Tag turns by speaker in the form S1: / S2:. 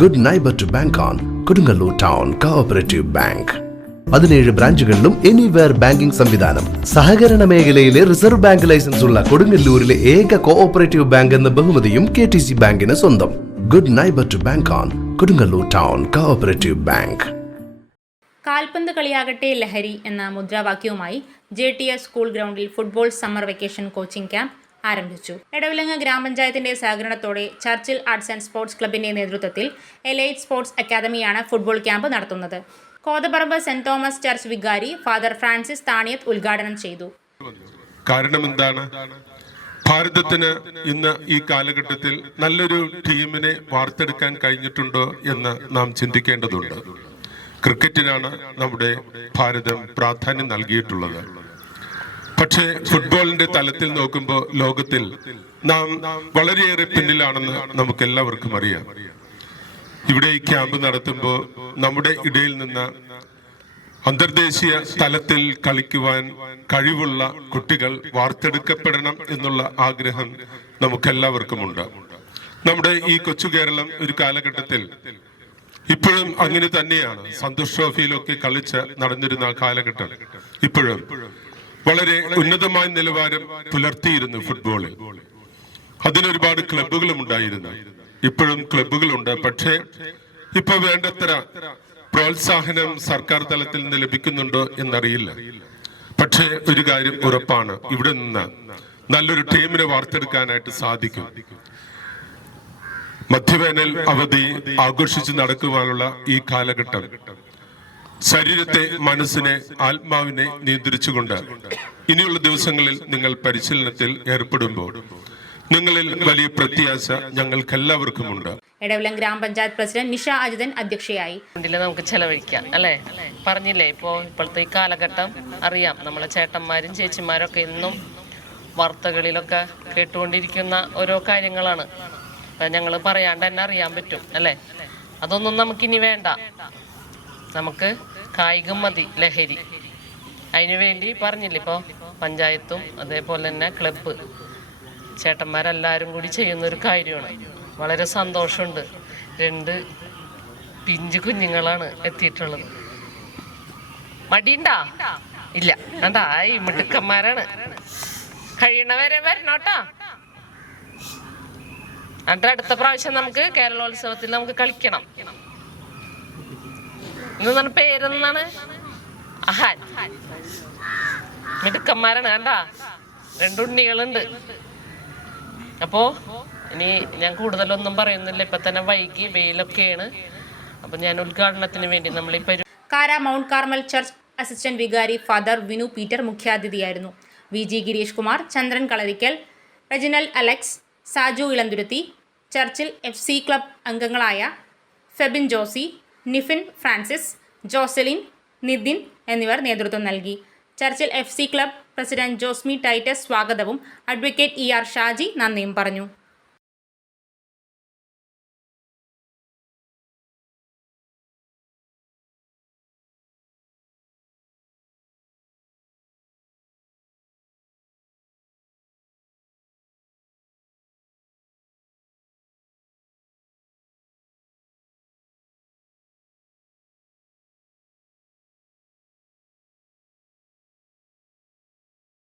S1: Good neighbour to bank on Kodungallur town cooperative bank പതിനേഴ് ബ്രാഞ്ചുകളിലും anywhere banking സംവിധാനം. സഹകരണ മേഖലയിലെ റിസർവ് ബാങ്ക് ലൈസൻസ് ഉള്ള കൊടുങ്ങല്ലൂരിലെ ഏക കോഓപ്പറേറ്റീവ് ബാങ്ക് എന്ന ബഹുമതിയും കെ ടി സി ബാങ്കിന് സ്വന്തം. Good neighbour to bank on Kodungallur town cooperative bank
S2: കാൽപന്ത് കളിയാകട്ടെ ലഹരി എന്ന മുദ്രാവാക്യവുമായി ജെ ടി എസ് സ്കൂൾ ഗ്രൗണ്ടിൽ football summer vacation coaching camp ആരംഭിച്ചു. എടവിലങ്ങ് ഗ്രാമപഞ്ചായത്തിന്റെ സഹകരണത്തോടെ ചർച്ചിൽ ആർട്സ് ആൻഡ് സ്പോർട്സ് ക്ലബിന്റെ നേതൃത്വത്തിൽ എലൈറ്റ് സ്പോർട്സ് അക്കാദമിയാണ് ഫുട്ബോൾ ക്യാമ്പ് നടത്തുന്നത്. കോതപറമ്പ് സെന്റ് തോമസ് ചർച്ച് വികാരി ഫാദർ ഫ്രാൻസിസ് താണിയത്ത് ഉദ്ഘാടനം ചെയ്തു.
S3: കാരണം എന്താണ് ഭാരതത്തിന് ഇന്ന് ഈ കാലഘട്ടത്തിൽ നല്ലൊരു ടീമിനെ വാർത്തെടുക്കാൻ കഴിഞ്ഞിട്ടുണ്ടോ എന്ന് നാം ചിന്തിക്കേണ്ടതുണ്ട്. ക്രിക്കറ്റിനാണ് നമ്മുടെ ഭാരതം പ്രാധാന്യം നൽകിയിട്ടുള്ളത്. പക്ഷേ ഫുട്ബോളിന്റെ തലത്തിൽ നോക്കുമ്പോൾ ലോകത്തിൽ നാം വളരെയേറെ പിന്നിലാണെന്ന് നമുക്ക് എല്ലാവർക്കും അറിയാം. ഇവിടെ ഈ ക്യാമ്പ് നടത്തുമ്പോൾ നമ്മുടെ ഇടയിൽ നിന്ന് അന്തർദേശീയ തലത്തിൽ കളിക്കുവാൻ കഴിവുള്ള കുട്ടികൾ വാർത്തെടുക്കപ്പെടണം എന്നുള്ള ആഗ്രഹം നമുക്കെല്ലാവർക്കുമുണ്ട്. നമ്മുടെ ഈ കൊച്ചു കേരളം ഒരു കാലഘട്ടത്തിൽ ഇപ്പോഴും അങ്ങനെ തന്നെയാണ്. സന്തോഷ് ട്രോഫിയിലൊക്കെ കളിച്ച് നടന്നിരുന്ന കാലഘട്ടം. ഇപ്പോഴും. വളരെ ഉന്നതമായ നിലവാരം പുലർത്തിയിരുന്നു ഫുട്ബോളിൽ അതിനൊരുപാട് ക്ലബുകളും ഉണ്ടായിരുന്നു. ഇപ്പോഴും ക്ലബുകളുണ്ട് പക്ഷേ ഇപ്പൊ വേണ്ടത്ര പ്രോത്സാഹനം സർക്കാർ തലത്തിൽ നിന്ന് ലഭിക്കുന്നുണ്ടോ എന്നറിയില്ല. പക്ഷേ ഒരു കാര്യം ഉറപ്പാണ്. ഇവിടെ നിന്ന് നല്ലൊരു ടീമിനെ വാർത്തെടുക്കാനായിട്ട് സാധിക്കും. മധ്യവേനൽ അവധി ആഘോഷിച്ച് നടക്കുവാനുള്ള ഈ കാലഘട്ടം. ശരീരത്തെ മനസ്സിനെ ആത്മാവിനെ നിയന്ത്രിച്ചുകൊണ്ട് ഇനിയുള്ള ദിവസങ്ങളിൽ നിങ്ങൾ പരിശീലനത്തിൽ ഏർപ്പെടുമ്പോൾ നിങ്ങളിൽ വലിയ പ്രത്യാശ ഞങ്ങൾക്ക് എല്ലാവർക്കും ഉണ്ട്
S2: എടവലം ഗ്രാമപഞ്ചായത്ത് പ്രസിഡന്റ് നിഷ അജിതൻ അധ്യക്ഷയായി.
S4: നമുക്ക് ചെലവഴിക്കാം അല്ലേ? പറഞ്ഞില്ലേ ഇപ്പോ ഇപ്പോഴത്തെ ഈ കാലഘട്ടം അറിയാം നമ്മളെ ചേട്ടന്മാരും ചേച്ചിമാരും ഒക്കെ ഇന്നും വാർത്തകളിലൊക്കെ കേട്ടുകൊണ്ടിരിക്കുന്ന ഓരോ കാര്യങ്ങളാണ്. ഞങ്ങൾ പറയാണ്ട് തന്നെ അറിയാൻ പറ്റും അല്ലേ? അതൊന്നും നമുക്കിനി വേണ്ട. നമുക്ക് കായികം മതി ലഹരി. അതിനുവേണ്ടി പറഞ്ഞില്ലേ ഇപ്പോൾ പഞ്ചായത്തും അതേപോലെ തന്നെ ക്ലബ്ബ്. ചേട്ടന്മാരെല്ലാവരും കൂടി ചെയ്യുന്നൊരു കാര്യമാണ്. വളരെ സന്തോഷമുണ്ട്. രണ്ട് പിഞ്ചു കുഞ്ഞുങ്ങളാണ് എത്തിയിട്ടുള്ളത്. മടിയുണ്ടാ? ഇല്ല. കണ്ടാ? ഈ മിടുക്കന്മാരാണ്. കഴിയണവരെ വരണോട്ടോ എന്നിട്ട് അടുത്ത പ്രാവശ്യം നമുക്ക് കേരളോത്സവത്തിൽ നമുക്ക് കളിക്കണം. എന്താണ് പേരെന്താണ്? അഹാൻ. മിടുക്കന്മാരാണ് കണ്ടാ? രണ്ടുണ്ണികളുണ്ട് അപ്പോ ഇനി ഞാൻ കൂടുതലൊന്നും പറയുന്നില്ല. ഇപ്പൊ തന്നെ വൈകി വെയിലൊക്കെയാണ്. അപ്പൊ ഞാൻ ഉദ്ഘാടനത്തിന് വേണ്ടി നമ്മൾ ഈ പരി
S2: കാര മൗണ്ട് കാർമൽ ചർച്ച് അസിസ്റ്റന്റ് വികാരി father Vinu Peter മുഖ്യാതിഥിയായിരുന്നു. V G Girish Kumar Chandran Kalarikkal Reginald Alex Saju Elanthuruthi Churchill F C club അംഗങ്ങളായ ഫെബിൻ ജോസി നിഫിൻ ഫ്രാൻസിസ് ജോസലിൻ നിതിൻ എന്നിവർ നേതൃത്വം നൽകി. Churchill F C club president Josmi Titus സ്വാഗതവും അഡ്വക്കേറ്റ് ഇ ആർ ഷാജി നന്ദിയും പറഞ്ഞു.